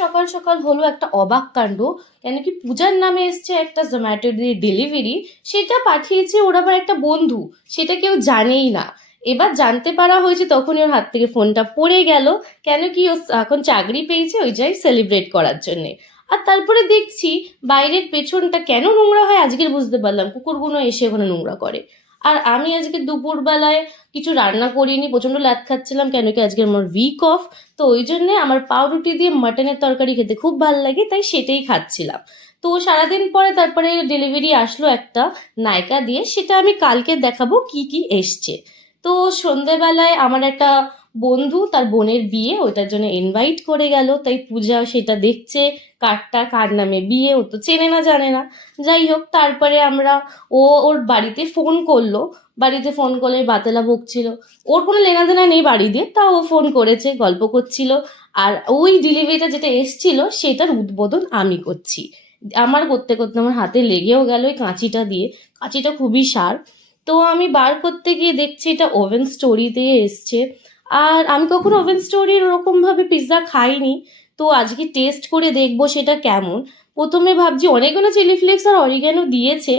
সকাল সকাল হলো একটা অবাক কাণ্ড। কেন কি পূজার নামে এসছে একটা জোম্যাটো দিয়ে ডেলিভারি, সেটা পাঠিয়েছে ওর আবার একটা বন্ধু, সেটা কেউ জানেই না। এবার জানতে পারা হয়েছে তখনই ওর হাত থেকে ফোনটা পড়ে গেল। কেন কি ও এখন চাকরি পেয়েছে ওই যাই সেলিব্রেট করার জন্যে। আর তারপরে দেখছি বাইরের পেছনটা কেন নোংরা হয় আজকের বুঝতে পারলাম, কুকুরগুলো এসে ওখানে নোংরা করে। আর আমি আজকে দুপুরবেলায় কিছু রান্না করিনি, প্রচণ্ড ল্যাদ খাচ্ছিলাম, কেন কি আজকে আমার উইক অফ। তো ওই জন্যে আমার পাউরুটি দিয়ে মাটনের তরকারি খেতে খুব ভালো লাগে, তাই সেটাই খাচ্ছিলাম। তো সারাদিন পরে তারপরে ডেলিভারি আসলো একটা নায়কা দিয়ে, সেটা আমি কালকে দেখাবো কি কি এসছে। তো সন্ধেবেলায় আমার একটা বন্ধু তার বোনের বিয়ে, ওইটার জন্য ইনভাইট করে গেল, তাই পূজা সেটা দেখছে কারটা কার নামে বিয়ে, ও তো চেনে না জানে না। যাই হোক, তারপরে আমরা ওর বাড়িতে ফোন করলো। বাড়িতে ফোন করে বাতেলা বকছিল, ওর কোনো লেনাদেনা নেই বাড়ি দিয়ে, তাও ও ফোন করেছে, গল্প করছিল। আর ওই ডেলিভারিটা যেটা এসছিল সেটার উদ্বোধন আমি করছি। আমার করতে করতে আমার হাতে লেগেও গেল ওই কাঁচিটা দিয়ে। কাঁচিটা খুবই শার্প। তো আমি বার করতে গিয়ে দেখছি এটা ওভেন স্টোরি দিয়ে এসছে। আর আমি কখনো ওভেন স্টোরির ওরকমভাবে পিৎজা খাইনি, তো আজকে টেস্ট করে দেখবো সেটা কেমন। প্রথমে ভাবছি অনেকগুলো চিলি ফ্লেক্স আর অরিগ্যানো দিয়েছে।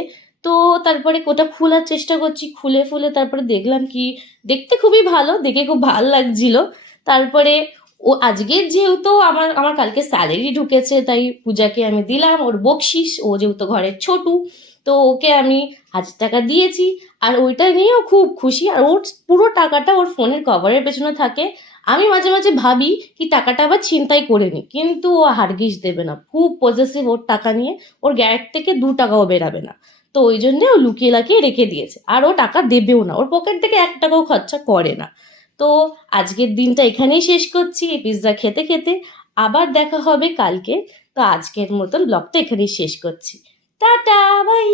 তো তারপরে ওটা খোলার চেষ্টা করছি, খুলে ফুলে তারপরে দেখলাম কি দেখতে খুবই ভালো, দেখে খুব ভালো লাগছিল। তারপরে ও আজকের যেহেতু আমার আমার কালকে স্যালারি ঢুকেছে, তাই পূজাকে আমি দিলাম ওর বকশিস, ও যেহেতু ঘরের ছোটু। তো ওকে আমি 1,000 টাকা দিয়েছি। আর ওইটা নিয়েও খুব খুশি, আর ওর পুরো টাকাটা ওর ফোনের কভারের পেছনে থাকে। আমি মাঝে মাঝে ভাবি কি টাকাটা আবার ছিনতাই করে নি, কিন্তু ও হারগিজ দেবে না, খুব পজেসিভ ওর টাকা নিয়ে। ওর গ্যারেট থেকে 2 টাকাও বেরাবে না। তো ওই জন্যে ও লুকিয়ে লাকিয়ে রেখে দিয়েছে, আর ও টাকা দেবেও না, ওর পকেট থেকে 1 টাকাও খরচা করে না। তো আজকের দিনটা এখানেই শেষ করছি এই পিৎজা খেতে খেতে। আবার দেখা হবে কালকে। তো আজকের মতন ব্লগটা এখানেই শেষ করছি। Ta-ta, by.